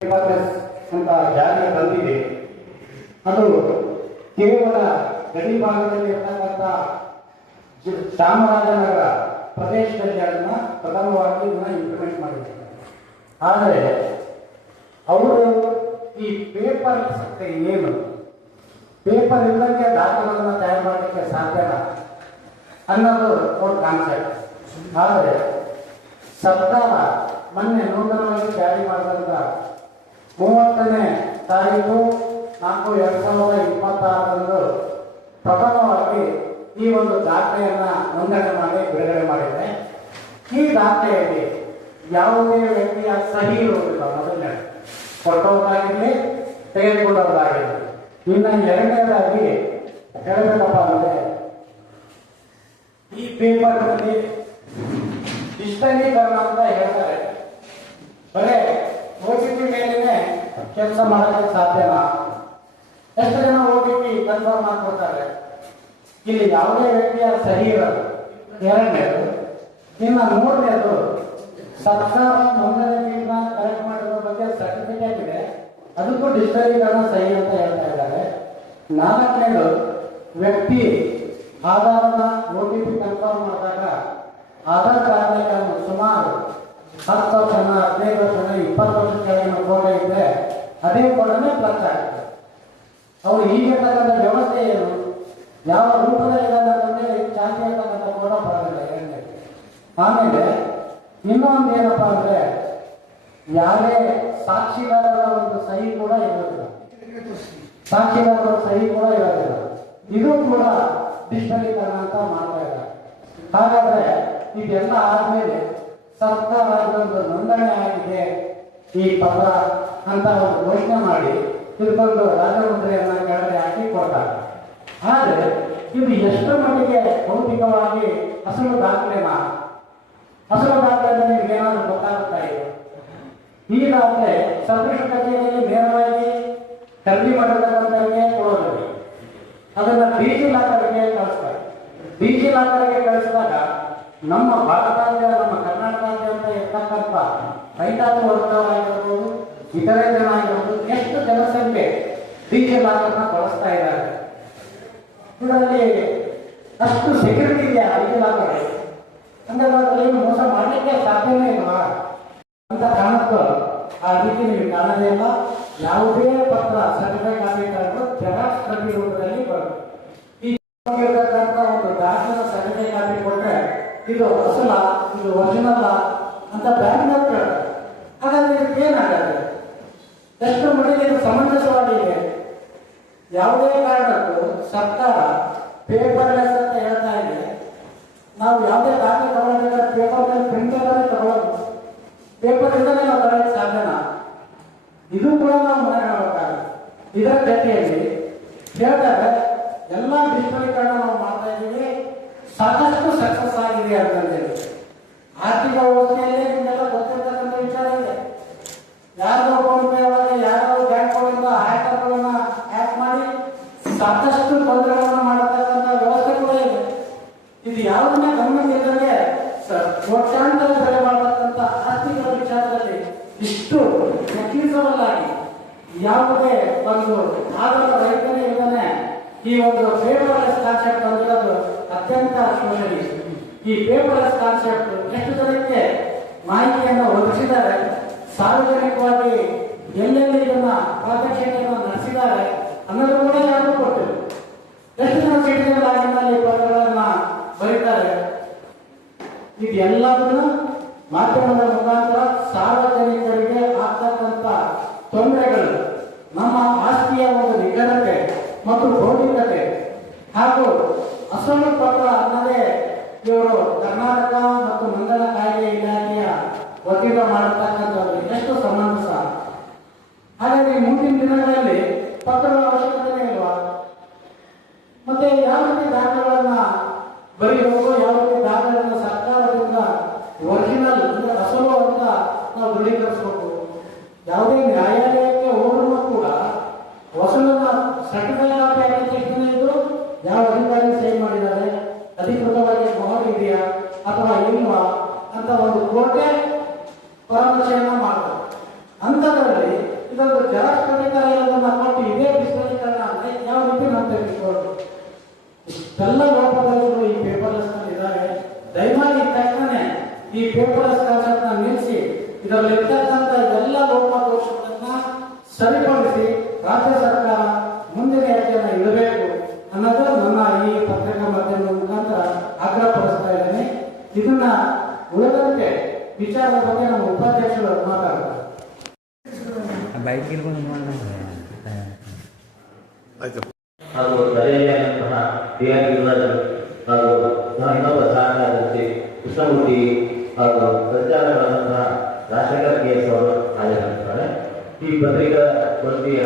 ಅಂತ ಜಾರಿಗೆ ಬಂದಿದೆ. ಅದು ಕೇವಲ ಗಡಿ ಭಾಗದಲ್ಲಿ ಇರತಕ್ಕಂಥ ಚಾಮರಾಜನಗರ ಪ್ರದೇಶದಲ್ಲಿ ಅದನ್ನ ಪ್ರಥಮವಾಗಿ ಇದನ್ನ ಇಂಪ್ಲಿಮೆಂಟ್ ಮಾಡಿದ್ದಾರೆ. ಆದರೆ ಅವರು ಈ ಪೇಪರ್ ಏನು ಪೇಪರ್ ಇಲ್ಲದೆ ದಾಖಲೆಗಳನ್ನು ತಯಾರು ಮಾಡಲಿಕ್ಕೆ ಸಾಧ್ಯನ ಅನ್ನೋದು ಒಂದು ಕಾನ್ಸೆಪ್ಟ್. ಆದರೆ ಸರ್ಕಾರ ಮೊನ್ನೆ ನೂತನವಾಗಿ ಜಾರಿ ಮಾಡಿದಂಥ 30ನೇ ತಾರೀಕು 4/2026 ಪ್ರಥಮವಾಗಿ ಈ ಒಂದು ದಾಖಲೆಯನ್ನು ನೋಂದಣಿ ಮಾಡಿ ಬಿಡುಗಡೆ ಮಾಡಿದೆ. ಈ ದಾಖಲೆಯಲ್ಲಿ ಯಾವುದೇ ವ್ಯಕ್ತಿಯ ಸಹಿ ಇರುವುದಿಲ್ಲ. ಮೊದಲನೇ ಕೊಟ್ಟೋದಾಗಿರಲಿ ತೆಗೆದುಕೊಳ್ಳೋದಾಗಿರಲಿ. ಇನ್ನು ಎರಡನೇದಾಗಿ ಹೇಳಬೇಕಪ್ಪ ಅಂದರೆ ಈ ಪೇಪರ್ನಲ್ಲಿ ಡಿಜಿಟಲೀಕರಣ ಅಂತ ಹೇಳ್ತಾರೆ. ಬರೇ OTP ಮೇಲೇನೆ ಕೆಲಸ ಮಾಡೋದಕ್ಕೆ ಸಾಧ್ಯನಾ? ಎಷ್ಟು ಜನ OTP ಕನ್ಫರ್ಮ್ ಮಾಡ್ಕೊಡ್ತಾರೆ? ಇಲ್ಲಿ ಯಾವುದೇ ವ್ಯಕ್ತಿಯ ಸಹಿ ಇರೋದು ಎರಡನೇದು. ಇನ್ನು ಮೂರನೇದು ಸರ್ಕಾರ ನೋಂದಣಿನ ಕಲೆಕ್ಟ್ ಮಾಡಿರೋ ಬಗ್ಗೆ ಸರ್ಟಿಫಿಕೇಟ್ ಇದೆ, ಅದಕ್ಕೂ ಡಿಜಿಟಲೀಕರಣ ಸಹಿ ಅಂತ ಹೇಳ್ತಾ ಇದ್ದಾರೆ. ನಾಲ್ಕನೇದು ವ್ಯಕ್ತಿ ಆಧಾರದ OTP ಕನ್ಫರ್ಮ್ ಮಾಡಿದಾಗ ಆಧಾರ್ ಕಾರ್ಡ್ಗಳನ್ನು ಸುಮಾರು 10 ವರ್ಷ 15 ವರ್ಷ 20 ವರ್ಷ ಕೆಳಗಿನ ಫೋಟೋ ಇದ್ದರೆ ಅದೇ ಫೋಟೋನೇ ಪ್ಲಸ್ ಆಗ್ತದೆ. ಅವರು ಈಗಿರ್ತಕ್ಕಂಥ ವ್ಯವಸ್ಥೆ ಏನು, ಯಾವ ರೂಪದಲ್ಲಿ ಇರೋದಂದ್ರೆ ಚಾರ್ಜ್ ಇರ್ತಕ್ಕಂಥ ಫೋಟೋ ಬರೋದಿಲ್ಲ. ಎರಡನೇ ಆಮೇಲೆ ಇನ್ನೊಂದು ಏನಪ್ಪ ಅಂದರೆ ಯಾರೇ ಸಾಕ್ಷಿದಾರರ ಒಂದು ಸಹಿ ಕೂಡ ಇರೋದಿಲ್ಲ. ಸಾಕ್ಷಿದಾರರ ಸಹಿ ಕೂಡ ಇರೋದಿಲ್ಲ. ಇದು ಕೂಡ ಡಿಜಿಟಲೀಕರಣ ಅಂತ ಮಾಡ್ತಾ ಇದ್ದಾರೆ. ಹಾಗಾದ್ರೆ ಇದೆಲ್ಲ ಆದ್ಮೇಲೆ ಸರ್ಕಾರ ಇದೊಂದು ನೋಂದಣಿ ಆಗಿದೆ ಈ ಪತ್ರ ಅಂತ ಒಂದು ಘೋಷಣೆ ಮಾಡಿ ಇದಕ್ಕೊಂದು ರಾಜಮುದ್ರೆಯನ್ನ ಕೆಳಗಡೆ ಹಾಕಿ ಕೊಡ್ತಾರೆ. ಆದರೆ ಇದು ಎಷ್ಟು ಮಟ್ಟಿಗೆ ಭೌತಿಕವಾಗಿ ಅಸಲು ದಾಖಲೆನಾ? ಅಸಲು ದಾಖಲೆ ನಿಮ್ಗೆ ಏನಾದರೂ ಗೊತ್ತಾಗುತ್ತಾ ಇದೆ? ಈ ದಾಖಲೆ ಸಬ್ಮಿಷನ್ ಕಚೇರಿಯಲ್ಲಿ ನೇರವಾಗಿ ಖರೀದಿ ಮಾಡಿರ್ತಕ್ಕಂಥವರಿಗೆ ಕೊಡೋದಿಲ್ಲ. ಅದನ್ನ ಡಿಜಿ ಲಾಕರ್ಗೆ ಕಳಿಸ್ತಾರೆ. ಡಿಜಿ ಲಾಕರ್ಗೆ ಕಳಿಸಿದಾಗ ನಮ್ಮ ಭಾರತಾದ್ಯಂತ ನಮ್ಮ ಕರ್ನಾಟಕಾದ್ಯಂತ ಇರ್ತಕ್ಕಂಥ ರೈತಾಪಿ ವರ್ಗದವರಾಗಿರ್ಬೋದು, ಇತರೆ ಜನ ಆಗಿರ್ಬೋದು, ಎಷ್ಟು ಜನಸಂಖ್ಯೆ ಡಿಜಿ ಲಾಕರ್ನ ಬಳಸ್ತಾ ಇದ್ದಾರೆ. ಇದರಲ್ಲಿ ಅಷ್ಟು ಸೆಕ್ಯೂರಿಟಿ ಇದೆಯಾ ಡಿಜಿ ಲಾಕರ್? ಅಂದ್ರೆ ಅದರಲ್ಲಿ ಮೋಸ ಮಾಡಲಿಕ್ಕೆ ಸಾಧ್ಯನೇ ಇಲ್ವಾ ಅಂತ ಕಾಣುತ್ತೋ ಆ ರೀತಿ ನಿಮಗೆ ಕಾಣದೇ ಇಲ್ಲ. ಯಾವುದೇ ಪತ್ರ ಸರ್ಟಿಫೈಡ್ ಆಗಬೇಕಾದ್ರೂ ಜೆರಾಕ್ಸ್ ಪ್ರತಿ ರೂಪದಲ್ಲಿ ಬರುತ್ತೆ. ಈ ಒಂದು ದಾಖಲೆ ಸರ್ಟಿಫೈಡ್ ಕಾಪಿ ಕೊಟ್ಟರೆ ಇದು ಅಸಲ, ಇದು ಒರಿಜಿನಲ್ ಅಂತ ಬ್ಯಾಂಕ್ನವ್ರು ಕೇಳ್ತಾರೆ. ಹಾಗಾದ್ರೆ ಇದಕ್ಕೆ ಏನಾಗುತ್ತೆ? ಎಷ್ಟು ಮಟ್ಟಿಗೆ ಇದು ಸಮಂಜಸವಾಗಿದೆ? ಯಾವುದೇ ಕಾರಣಕ್ಕೂ ಸರ್ಕಾರ ಪೇಪರ್ಲೆಸ್ ಅಂತ ಹೇಳ್ತಾ ಇದೆ. ನಾವು ಯಾವುದೇ ದಾಖಲೆ ತಗೊಳ್ಬೇಕಾದ್ರೆ ಪೇಪರ್ ಮೇಲೆ ಪ್ರಿಂಟ್ ತಗೊಳ್ಳೋದು, ಪೇಪರ್ ಇಂದಲೇ ನಾವು ತಗೊಳ್ಳೋಕ್ಕೆ ಸಾಧ್ಯನಾ? ಇದು ಕೂಡ ನಾವು ಮನೆಗಾಗಬೇಕಾಗುತ್ತೆ. ಇದರ ಜೊತೆಯಲ್ಲಿ ಹೇಳ್ತಾರೆ ಎಲ್ಲ ಡಿಜಿಟಲೀಕರಣ ನಾವು ಮಾಡ್ತಾ ಇದ್ದೀವಿ, ಸಾಕಷ್ಟು ಸಕ್ಸಸ್ ಆಗಿದೆ ಅಂತಂದೇಳಿ. ಆರ್ಥಿಕ ವ್ಯವಸ್ಥೆಯಲ್ಲೇ ನಿಮ್ಗೆಲ್ಲ ಗೊತ್ತಿರ್ತಕ್ಕಂಥ ವಿಚಾರ ಇದೆ. ಯಾರೋ ಫೋನ್ ಪೇ ಒಳಗೆ ಯಾರೋ ಬ್ಯಾಂಕ್ಗಳಿಂದ ಹ್ಯಾಕರ್ಗಳನ್ನ ಹ್ಯಾಕ್ ಮಾಡಿ ಸಾಕಷ್ಟು ತೊಂದರೆಗಳನ್ನು ಮಾಡತಕ್ಕಂಥ ವ್ಯವಸ್ಥೆ ಕೂಡ ಇದೆ. ಇದು ಯಾವುದನ್ನ ಗಮನದಲ್ಲಿದ್ದಂಗೆ ಕೋಟ್ಯಾಂತರ ಬೆಲೆ ಮಾಡತಕ್ಕಂಥ ಆರ್ಥಿಕ ವಿಚಾರದಲ್ಲಿ ಇಷ್ಟು ಫೆಕ್ಸಿಬಲ್ ಆಗಿ ಯಾವುದೇ ಒಂದು ಆಧಾರ ರೈತನೇ ಇಲ್ಲದೆ ಈ ಒಂದು ಪೇಪರ್ಲೆಸ್ ಕಾನ್ಸೆಪ್ಟ್ ಅಂದಿರೋದು ಅತ್ಯಂತ ಶೋಷಣೀಯ. ಈ ಪೇಪರ್ಲೆಸ್ ಕಾನ್ಸೆಪ್ಟ್ ಎಷ್ಟು ಜನಕ್ಕೆ ಮಾಹಿತಿಯನ್ನು ಒದಗಿಸಿದ್ದಾರೆ, ಸಾರ್ವಜನಿಕವಾಗಿ ಎಲ್ಲೆಲ್ಲಿ ಇದನ್ನ ಪ್ರಾತ್ಯಕ್ಷಿಕೆಯನ್ನು ನಡೆಸಿದ್ದಾರೆ ಅನ್ನೋದು ಕೂಡ ಯಾರು ಕೊಟ್ಟಿಲ್ಲ. ಎಷ್ಟು ಜನ ಸಿಟಿಗಳಲ್ಲಿ ಪತ್ರಗಳನ್ನ ಬರೀತಾರೆ. ಇದೆಲ್ಲದನ್ನು ಮಾಧ್ಯಮದ ಮುಖಾಂತರ ಸಾರ್ವಜನಿಕರಿಗೆ ಆಗ್ತಕ್ಕಂಥ ತೊಂದರೆಗಳು, ನಮ್ಮ ಆಸ್ತಿಯ ಒಂದು ನಿಖರತೆ ಮತ್ತು ಭೌತಿಕತೆ ಹಾಗೂ ಅಸಲು ಪತ್ರ ಅನ್ನದೇ ಇವರು ಕರ್ನಾಟಕ ಮತ್ತು ಮಂಡಲ ಕಾಯ್ದೆ ಇಲಾಖೆಯ ವಕೀಲ ಮಾಡತಕ್ಕಂಥದ್ದು ಎಷ್ಟು ಸಮಂಜಸ? ಹಾಗಾಗಿ ಮುಂದಿನ ದಿನಗಳಲ್ಲಿ ಪತ್ರದ ಅವಶ್ಯಕತೆ ಇಲ್ವಾ? ಮತ್ತೆ ಯಾವ ರೀತಿ ದಾಖಲೆಗಳನ್ನ ಬರೀಬೇಕು, ಯಾವ ರೀತಿ ದಾಖಲೆಗಳನ್ನು ಸರ್ಕಾರದಿಂದ ಒರಿಜಿನಲ್ ಅಂದ್ರೆ ಅಸಲು ಅಂತ ನಾವು ದೃಢೀಕರಿಸಬೇಕು. ಯಾವುದೇ ನ್ಯಾಯಾಲಯಕ್ಕೆ ಹೋದ್ರೂ ಕೂಡ ವಸೂಲನ್ನ ಸರ್ಟಿಫೈಡ್ ಕಾಪಿ ಆಗಿದ್ದು ಯಾವ ಅಧಿಕಾರಿ ಸಹಿ ಮಾಡಿದ್ದಾರೆ, ಅಧಿಕೃತವಾಗಿ ಮೊಹರ್ ಇದೆಯಾ ಅಥವಾ ಇಲ್ವಾ ಅಂತ ಒಂದು ಕೋರ್ಟೇ ಪರಾಮರ್ಶೆಯನ್ನ ಮಾಡ್ತಾರೆ. ಅಂಥದ್ರಲ್ಲಿ ಇದೊಂದು ಜರಾಸ್ಪಟಿಕರ ಇರೋದನ್ನ ಕೊಟ್ಟು ಇದೇ ಡಿಜಿಟಲೀಕರಣ ಅಂದ್ರೆ ಯಾವ ರೀತಿ ನಾವು ತೆಗೆದುಕೊಳ್ಳೋದು? ಇಷ್ಟೆಲ್ಲ ಲೋಪದೋಷಗಳು ಈ ಪೇಪರ್ಲೆಸ್ ನಲ್ಲಿ ಇದ್ದಾವೆ. ದಯಮಾಡಿ ತಕ್ಷಣ ಈ ಪೇಪರ್ಲೆಸ್ ಕಾನ್ಸೆಪ್ಟ್ ನ ನಿಲ್ಲಿಸಿ ಇದರಲ್ಲಿ ಇರ್ತಕ್ಕಂಥ ಎಲ್ಲ ಲೋಪದೋಷಗಳನ್ನ ಸರಿಪಡಿಸಿ ರಾಜ್ಯ ಸರ್ಕಾರ ಮುಂದಿನ ಹೆಜ್ಜೆಯನ್ನು ಇಡಬೇಕು ಅನ್ನೋದು ನನ್ನ ಈ ಪತ್ರಿಕಾ ಮಾಧ್ಯಮದ ಮುಖಾಂತರ ಆಗ್ರಹಪಡಿಸ್ತಾ ಇದ್ದೇನೆ. ಇದನ್ನ ಉಳಿದಂತೆ ವಿಚಾರದ ಬಗ್ಗೆ ನಮ್ಮ ಉಪಾಧ್ಯಕ್ಷರು ಮಾತಾಡ್ತಾರೆ. ಹಾಗೂ ತಲೆಯಂತಹ ಡಿ.ಆರ್. ಗಿರಿರಾಜನ್ ಹಾಗೂ ಇನ್ನೊಬ್ಬ ಸಹಕಾರದಲ್ಲಿ ಕೃಷ್ಣಮೂರ್ತಿ ಹಾಗೂ ಸಂಚಾಲಕರಾದಂತಹ ರಾಜಶೇಖರ್ ಕೆ.ಎಸ್. ಅವರು ಹಾಜರಾಗಿದ್ದಾರೆ. ಈ ಪತ್ರಿಕಾ ಗೋಷ್ಠಿಯ